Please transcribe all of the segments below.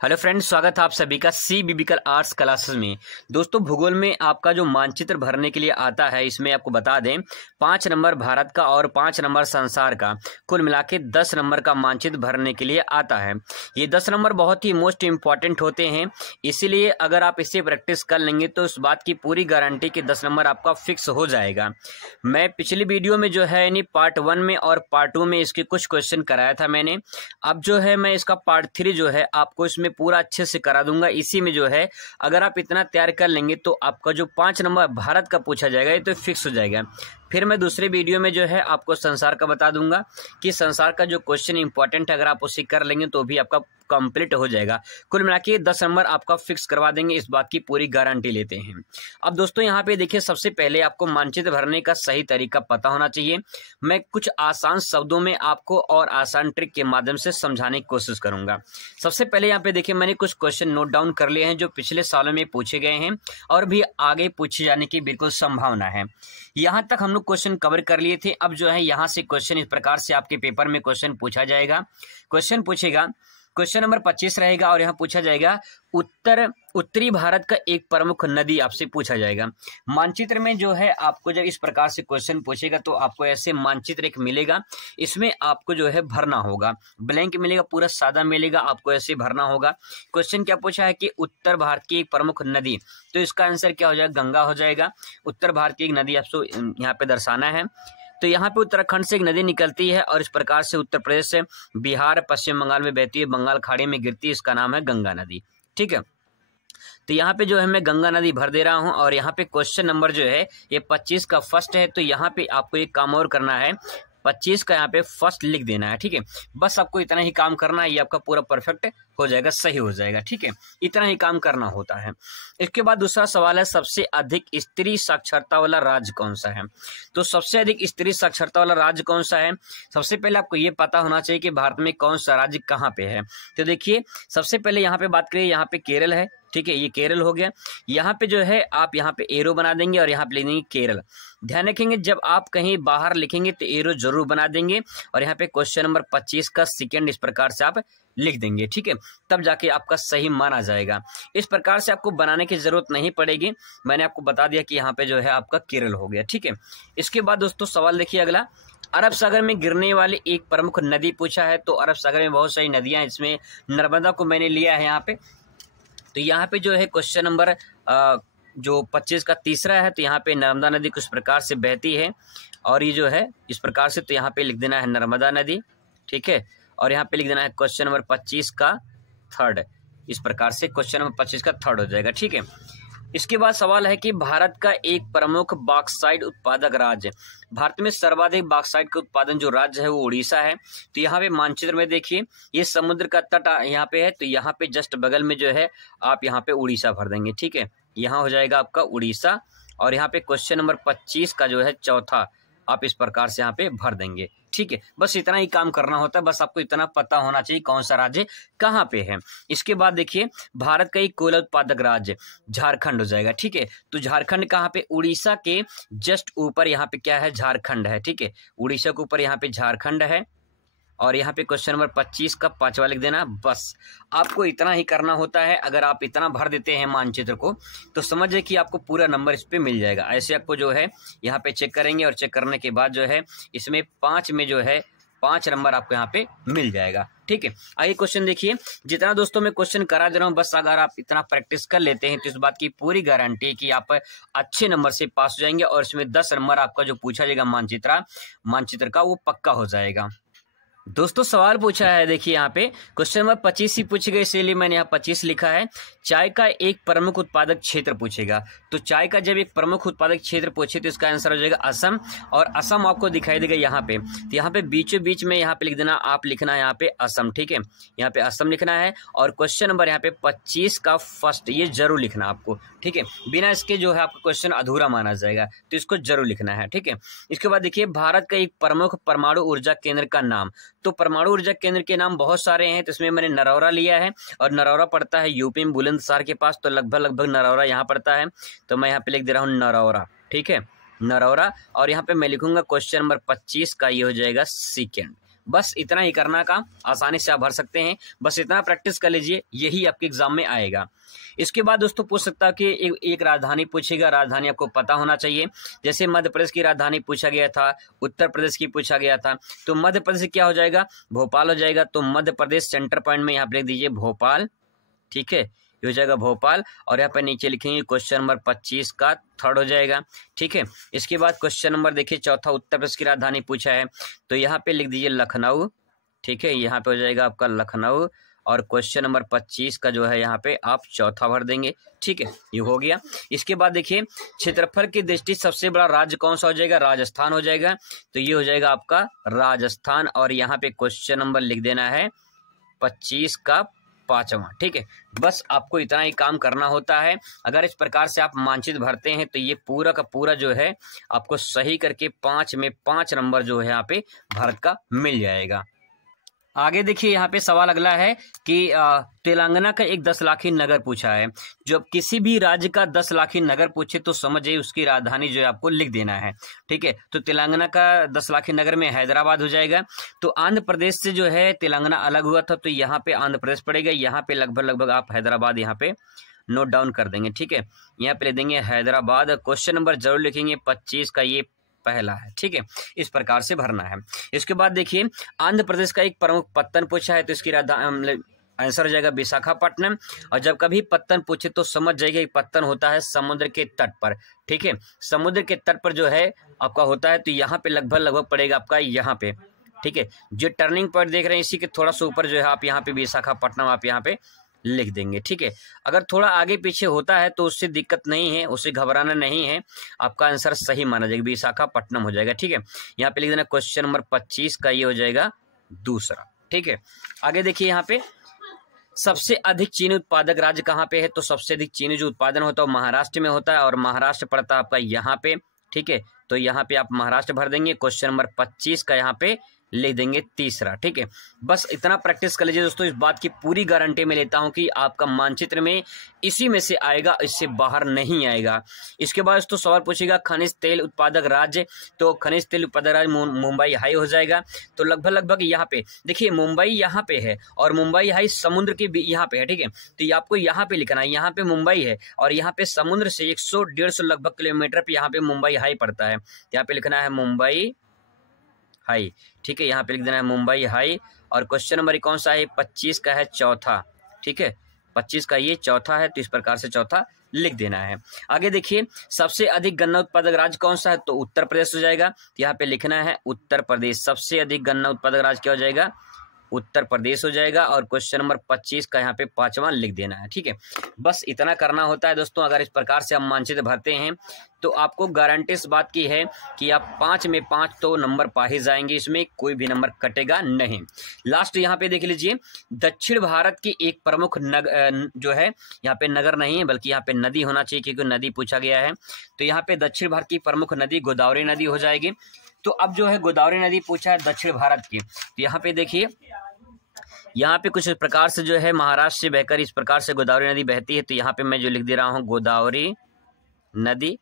Hello friends, स्वागत है आप सभी का सी बिबिकल आर्ट्स क्लासेस में। दोस्तों, भूगोल में आपका जो मानचित्र भरने के लिए आता है, इसमें आपको बता दें 5 नंबर भारत का और 5 नंबर संसार का, कुल मिला के 10 नंबर का मानचित्र भरने के लिए आता है। ये 10 नंबर बहुत ही मोस्ट इंपॉर्टेंट होते हैं, इसीलिए अगर आप इसे प्रैक्टिस कर लेंगे तो उस बात की पूरी गारंटी कि 10 नंबर आपका फिक्स हो जाएगा। मैं पिछली वीडियो में जो है यानी पार्ट 1 में और पार्ट 2 में इसके कुछ क्वेश्चन कराया था मैंने। अब जो है मैं इसका पार्ट 3 जो है आपको इसमें पूरा अच्छे से करा दूंगा। इसी में जो है अगर आप इतना तैयार कर लेंगे तो आपका जो 5 नंबर भारत का पूछा जाएगा ये तो फिक्स हो जाएगा। फिर मैं दूसरे वीडियो में जो है आपको संसार का बता दूंगा कि संसार का जो क्वेश्चन इंपॉर्टेंट है अगर आप उसे कर लेंगे तो भी आपका कंप्लीट हो जाएगा। कुल मिला के 10 नंबर आपका फिक्स करवा देंगे, इस बात की पूरी गारंटी लेते हैं। अब दोस्तों यहाँ पे देखिए, सबसे पहले आपको मानचित्र भरने का सही तरीका पता होना चाहिए। मैं कुछ आसान शब्दों में आपको और आसान ट्रिक के माध्यम से समझाने की कोशिश करूंगा। सबसे पहले यहाँ पे देखिए, मैंने कुछ क्वेश्चन नोट डाउन कर लिए हैं जो पिछले सालों में पूछे गए हैं और भी आगे पूछे जाने की बिल्कुल संभावना है। यहाँ तक हम लोग क्वेश्चन कवर कर लिए थे। अब जो है यहाँ से क्वेश्चन इस प्रकार से आपके पेपर में क्वेश्चन पूछा जाएगा। क्वेश्चन पूछेगा, क्वेश्चन नंबर 25 रहेगा और यहाँ पूछा जाएगा उत्तरी भारत का एक प्रमुख नदी आपसे पूछा जाएगा। मानचित्र में जो है आपको जब इस प्रकार से क्वेश्चन पूछेगा तो आपको ऐसे मानचित्र एक मिलेगा, इसमें आपको जो है भरना होगा। ब्लैंक मिलेगा, पूरा सादा मिलेगा, आपको ऐसे भरना होगा। क्वेश्चन क्या पूछा है कि उत्तर भारत की एक प्रमुख नदी, तो इसका आंसर क्या हो जाएगा? गंगा हो जाएगा। उत्तर भारत की एक नदी आपको यहाँ पे दर्शाना है। तो यहाँ पे उत्तराखंड से एक नदी निकलती है और इस प्रकार से उत्तर प्रदेश से बिहार पश्चिम बंगाल में बहती है, बंगाल खाड़ी में गिरती है, इसका नाम है गंगा नदी। ठीक है, तो यहाँ पे जो है मैं गंगा नदी भर दे रहा हूँ। और यहाँ पे क्वेश्चन नंबर जो है ये 25 का फर्स्ट है, तो यहाँ पे आपको एक काम और करना है, 25 का यहाँ पे फर्स्ट लिख देना है। ठीक है, बस आपको इतना ही काम करना है, ये आपका पूरा परफेक्ट हो जाएगा, सही हो जाएगा। ठीक है, इतना ही काम करना होता है। इसके बाद दूसरा सवाल है, सबसे अधिक स्त्री साक्षरता वाला राज्य कौन सा है? तो सबसे अधिक स्त्री साक्षरता वाला राज्य कौन सा है? सबसे पहले आपको ये पता होना चाहिए कि भारत में कौन सा राज्य कहाँ पे है। तो देखिए, सबसे पहले यहाँ पे बात करें, यहाँ पे केरल है। ठीक है, ये केरल हो गया। यहाँ पे जो है आप यहाँ पे एरो बना देंगे और यहाँ पे लिख देंगे केरल। ध्यान रखेंगे, जब आप कहीं बाहर लिखेंगे तो एरो जरूर बना देंगे और यहाँ पे क्वेश्चन नंबर 25 का सेकंड इस प्रकार से आप लिख देंगे। ठीक है, तब जाके आपका सही माना जाएगा। इस प्रकार से आपको बनाने की जरूरत नहीं पड़ेगी, मैंने आपको बता दिया कि यहाँ पे जो है आपका केरल हो गया। ठीक है, इसके बाद दोस्तों सवाल देखिए अगला, अरब सागर में गिरने वाली एक प्रमुख नदी पूछा है। तो अरब सागर में बहुत सारी नदियां, इसमें नर्मदा को मैंने लिया है यहाँ पे। तो यहाँ पे जो है क्वेश्चन नंबर जो 25 का तीसरा है, तो यहाँ पे नर्मदा नदी कुछ प्रकार से बहती है और ये जो है इस प्रकार से, तो यहाँ पे लिख देना है नर्मदा नदी। ठीक है, और यहाँ पे लिख देना है क्वेश्चन नंबर 25 का थर्ड, इस प्रकार से क्वेश्चन नंबर 25 का थर्ड हो जाएगा। ठीक है, इसके बाद सवाल है कि भारत का एक प्रमुख बॉक्साइट उत्पादक राज्य, भारत में सर्वाधिक बॉक्साइट का उत्पादन जो राज्य है वो उड़ीसा है। तो यहाँ पे मानचित्र में देखिए, ये समुद्र का तट यहाँ पे है, तो यहाँ पे जस्ट बगल में जो है आप यहाँ पे उड़ीसा भर देंगे। ठीक है, यहाँ हो जाएगा आपका उड़ीसा और यहाँ पे क्वेश्चन नंबर 25 का जो है चौथा आप इस प्रकार से यहाँ पे भर देंगे। ठीक है, बस इतना ही काम करना होता है, बस आपको इतना पता होना चाहिए कौन सा राज्य कहाँ पे है। इसके बाद देखिए, भारत का एक कोयला उत्पादक राज्य झारखंड हो जाएगा। ठीक है, तो झारखंड कहाँ पे? उड़ीसा के जस्ट ऊपर यहाँ पे क्या है? झारखंड है। ठीक है, उड़ीसा के ऊपर यहाँ पे झारखंड है और यहाँ पे क्वेश्चन नंबर 25 का 5वां लिख देना। बस आपको इतना ही करना होता है। अगर आप इतना भर देते हैं मानचित्र को तो समझिए कि आपको पूरा नंबर इस पे मिल जाएगा। ऐसे आपको जो है यहाँ पे चेक करेंगे और चेक करने के बाद जो है इसमें 5 में जो है 5 नंबर आपको यहाँ पे मिल जाएगा। ठीक है, आइए क्वेश्चन देखिए। जितना दोस्तों मैं क्वेश्चन करा दे रहा हूँ, बस अगर आप इतना प्रैक्टिस कर लेते हैं तो इस बात की पूरी गारंटी है कि आप अच्छे नंबर से पास हो जाएंगे और इसमें 10 नंबर आपका जो पूछा जाएगा मानचित्र का वो पक्का हो जाएगा। दोस्तों सवाल पूछा है, देखिए यहाँ पे क्वेश्चन नंबर 25 ही पूछे गए, इसीलिए मैंने यहाँ 25 लिखा है। चाय का एक प्रमुख उत्पादक क्षेत्र पूछेगा। तो चाय का जब एक प्रमुख उत्पादक क्षेत्र पूछे तो इसका आंसर हो जाएगा असम, और असम आपको दिखाई देगा यहाँ पे। तो यहाँ पे बीचों बीच में यहाँ पे लिख देना, आप लिखना है यहाँ पे असम। ठीक है, यहाँ पे असम लिखना है और क्वेश्चन नंबर यहाँ पे 25 का फर्स्ट ये जरूर लिखना आपको। ठीक है, बिना इसके जो है आपका क्वेश्चन अधूरा माना जाएगा, तो इसको जरूर लिखना है। ठीक है, इसके बाद देखिए, भारत का एक प्रमुख परमाणु ऊर्जा केंद्र का नाम। तो परमाणु ऊर्जा केंद्र के नाम बहुत सारे हैं, तो इसमें मैंने नरौरा लिया है और नरौरा पड़ता है यूपी में बुलंदशहर के पास, तो लगभग नरौरा यहाँ पड़ता है, तो मैं यहाँ पे लिख दे रहा हूँ नरौरा। ठीक है, नरौरा, और यहाँ पे मैं लिखूंगा क्वेश्चन नंबर 25 का ये हो जाएगा सेकेंड। बस इतना ही करना काम, आसानी से आप भर सकते हैं। बस इतना प्रैक्टिस कर लीजिए, यही आपके एग्जाम में आएगा। इसके बाद दोस्तों पूछ सकता है कि एक राजधानी पूछेगा, राजधानी आपको पता होना चाहिए। जैसे मध्य प्रदेश की राजधानी पूछा गया था, उत्तर प्रदेश की पूछा गया था, तो मध्य प्रदेश क्या हो जाएगा, भोपाल हो जाएगा। तो मध्य प्रदेश सेंटर पॉइंट में यहाँ पे लिख दीजिए भोपाल, ठीक है, ये हो जाएगा भोपाल। और यहाँ पे नीचे लिखेंगे क्वेश्चन नंबर 25 का थर्ड हो जाएगा, ठीक है। इसके बाद क्वेश्चन नंबर देखिए चौथा, उत्तर प्रदेश की राजधानी पूछा है, तो यहाँ पे लिख दीजिए लखनऊ, ठीक है, यहाँ पे हो जाएगा आपका लखनऊ। और क्वेश्चन नंबर 25 का जो है यहाँ पे आप चौथा भर देंगे, ठीक है, ये हो गया। इसके बाद देखिए क्षेत्रफल की दृष्टि सबसे बड़ा राज्य कौन सा हो जाएगा, राजस्थान हो जाएगा। तो ये हो जाएगा आपका राजस्थान। और यहाँ पे क्वेश्चन नंबर लिख देना है 25 का 5वां, ठीक है। बस आपको इतना ही काम करना होता है। अगर इस प्रकार से आप मानचित्र भरते हैं तो ये पूरा का पूरा जो है आपको सही करके 5 में 5 नंबर जो है यहाँ पे भारत का मिल जाएगा। आगे देखिए यहाँ पे सवाल अगला है कि तेलंगाना का एक 10 लाखी नगर पूछा है। जब किसी भी राज्य का 10 लाखी नगर पूछे तो समझिए उसकी राजधानी जो है आपको लिख देना है, ठीक है। तो तेलंगाना का 10 लाखी नगर में हैदराबाद हो जाएगा। तो आंध्र प्रदेश से जो है तेलंगाना अलग हुआ था, तो यहाँ पे आंध्र प्रदेश पड़ेगा। यहाँ पे लगभग आप हैदराबाद यहाँ पे नोट डाउन कर देंगे, ठीक है। यहाँ पे ले देंगे हैदराबाद। क्वेश्चन नंबर जरूर लिखेंगे 25 का, ये पहला है, ठीक है। इस प्रकार से भरना है। इसके बाद देखिए आंध्र प्रदेश का एक प्रमुख पत्तन पूछा है, तो इसकी आंसर हो जाएगा विशाखापट्टनम। और जब कभी पत्तन पूछे तो समझ जाइए पत्तन होता है समुद्र के तट पर, ठीक है। समुद्र के तट पर जो है आपका होता है, तो यहाँ पे लगभग पड़ेगा आपका यहाँ पे, ठीक है। जो टर्निंग पॉइंट देख रहे हैं इसी के थोड़ा सा ऊपर जो है आप यहाँ पे विशाखापट्टनम आप यहाँ पे लिख देंगे, ठीक है। अगर थोड़ा आगे पीछे होता है तो उससे दिक्कत नहीं है, उससे घबराना नहीं है, आपका आंसर सही माना जाएगा, विशाखापट्टनम हो जाएगा, ठीक है। यहाँ पे लिख देना क्वेश्चन नंबर 25 का, ये हो जाएगा दूसरा, ठीक है। आगे देखिए यहाँ पे सबसे अधिक चीनी उत्पादक राज्य कहाँ पे है, तो सबसे अधिक चीनी जो उत्पादन होता है वो महाराष्ट्र में होता है। और महाराष्ट्र पड़ता है आपका यहाँ पे, ठीक है। तो यहाँ पे आप महाराष्ट्र भर देंगे। क्वेश्चन नंबर 25 का यहाँ पे लिख देंगे तीसरा, ठीक है। बस इतना प्रैक्टिस कर लीजिए दोस्तों। इस बात की पूरी गारंटी मैं लेता हूं कि आपका मानचित्र में इसी में से आएगा, इससे बाहर नहीं आएगा। इसके बाद दोस्तों सवाल पूछेगा खनिज तेल उत्पादक राज्य, तो खनिज तेल उत्पादक राज्य मुंबई हाई हो जाएगा। तो लगभग यहाँ पे देखिए मुंबई यहाँ पे है और मुंबई हाई समुद्र के यहाँ पे है, ठीक है। तो ये आपको यहाँ पे लिखना है, यहाँ पे मुंबई है और यहाँ पे समुद्र से 100-150 लगभग किलोमीटर पे यहाँ पे मुंबई हाई पड़ता है। यहाँ पे लिखना है मुंबई हाई, ठीक है। यहाँ पे लिख देना है मुंबई हाई। और क्वेश्चन नंबर कौन सा है, 25 का है चौथा, ठीक है। 25 का ये चौथा है, तो इस प्रकार से चौथा लिख देना है। आगे देखिए सबसे अधिक गन्ना उत्पादक राज्य कौन सा है, तो उत्तर प्रदेश हो जाएगा। यहाँ पे लिखना है उत्तर प्रदेश। सबसे अधिक गन्ना उत्पादक राज्य क्या हो जाएगा, उत्तर प्रदेश हो जाएगा। और क्वेश्चन नंबर 25 का यहाँ पे 5वां लिख देना है, ठीक है। बस इतना करना होता है दोस्तों। अगर इस प्रकार से हम मानचित्र भरते हैं तो आपको गारंटी इस बात की है कि आप 5 में 5 तो नंबर पा ही जाएंगे, इसमें कोई भी नंबर कटेगा नहीं। लास्ट यहाँ पे देख लीजिए दक्षिण भारत की एक प्रमुख जो है यहाँ पे नगर नहीं है बल्कि यहाँ पे नदी होना चाहिए, क्योंकि नदी पूछा गया है। तो यहाँ पे दक्षिण भारत की प्रमुख नदी गोदावरी नदी हो जाएगी। तो अब जो है गोदावरी नदी पूछा है दक्षिण भारत की, तो यहाँ पे देखिए यहाँ पे कुछ इस प्रकार से जो है महाराष्ट्र से बहकर इस प्रकार से गोदावरी नदी बहती है। तो यहाँ पे मैं जो लिख दे रहा हूँ गोदावरी नदी,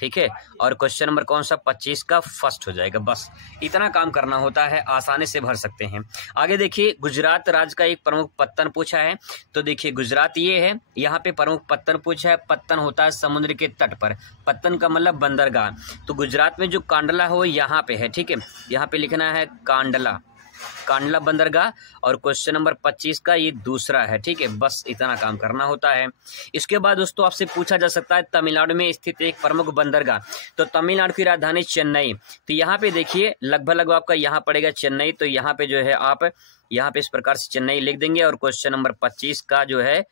ठीक है। और क्वेश्चन नंबर कौन सा, 25 का फर्स्ट हो जाएगा। बस इतना काम करना होता है, आसानी से भर सकते हैं। आगे देखिए गुजरात राज्य का एक प्रमुख पत्तन पूछा है। तो देखिए गुजरात ये है, यहाँ पे प्रमुख पत्तन पूछा है। पत्तन होता है समुद्र के तट पर, पत्तन का मतलब बंदरगाह। तो गुजरात में जो कांडला है वो यहाँ पे है, ठीक है। यहाँ पे लिखना है कांडला, कांडला बंदरगाह। और क्वेश्चन नंबर 25 का ये दूसरा है, ठीक है। बस इतना काम करना होता है। इसके बाद दोस्तों आपसे पूछा जा सकता है तमिलनाडु में स्थित एक प्रमुख बंदरगाह, तो तमिलनाडु की राजधानी चेन्नई। तो यहाँ पे देखिए लगभग आपका यहाँ पड़ेगा चेन्नई। तो यहाँ पे जो है आप यहाँ पे इस प्रकार से चेन्नई लिख देंगे। और क्वेश्चन नंबर 25 का जो है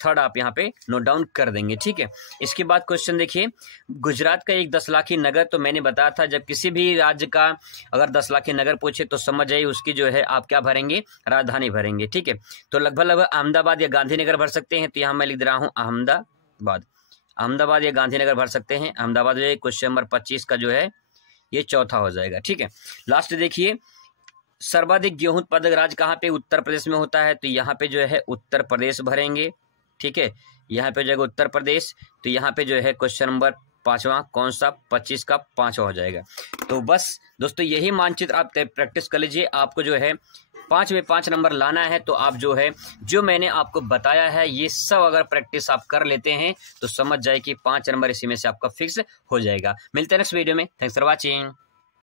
थर्ड आप यहाँ पे नोट डाउन कर देंगे, ठीक है। इसके बाद क्वेश्चन देखिए गुजरात का एक 10 लाखी नगर, तो मैंने बताया था जब किसी भी राज्य का अगर 10 लाखी नगर पूछे तो समझ जाइए उसकी जो है आप क्या भरेंगे, राजधानी भरेंगे, ठीक है। तो लगभग अहमदाबाद या गांधीनगर भर सकते हैं। तो यहाँ मैं लिख दे रहा हूँ अहमदाबाद या गांधीनगर भर सकते हैं। अहमदाबाद जो है क्वेश्चन नंबर 25 का जो है ये चौथा हो जाएगा, ठीक है। लास्ट देखिए सर्वाधिक गेहूं उत्पादक राज्य कहाँ पे, उत्तर प्रदेश में होता है। तो यहाँ पे जो है उत्तर प्रदेश भरेंगे, ठीक है। यहाँ पे जो है उत्तर प्रदेश। तो यहाँ पे जो है क्वेश्चन नंबर पांचवा कौन सा 25 का पांचवा हो जाएगा। तो बस दोस्तों यही मानचित्र आप प्रैक्टिस कर लीजिए। आपको जो है 5 में 5 नंबर लाना है, तो आप जो है जो मैंने आपको बताया है ये सब अगर प्रैक्टिस आप कर लेते हैं तो समझ जाए कि 5 नंबर इसी में से आपका फिक्स हो जाएगा। मिलते हैं नेक्स्ट वीडियो में। Thanks for watching.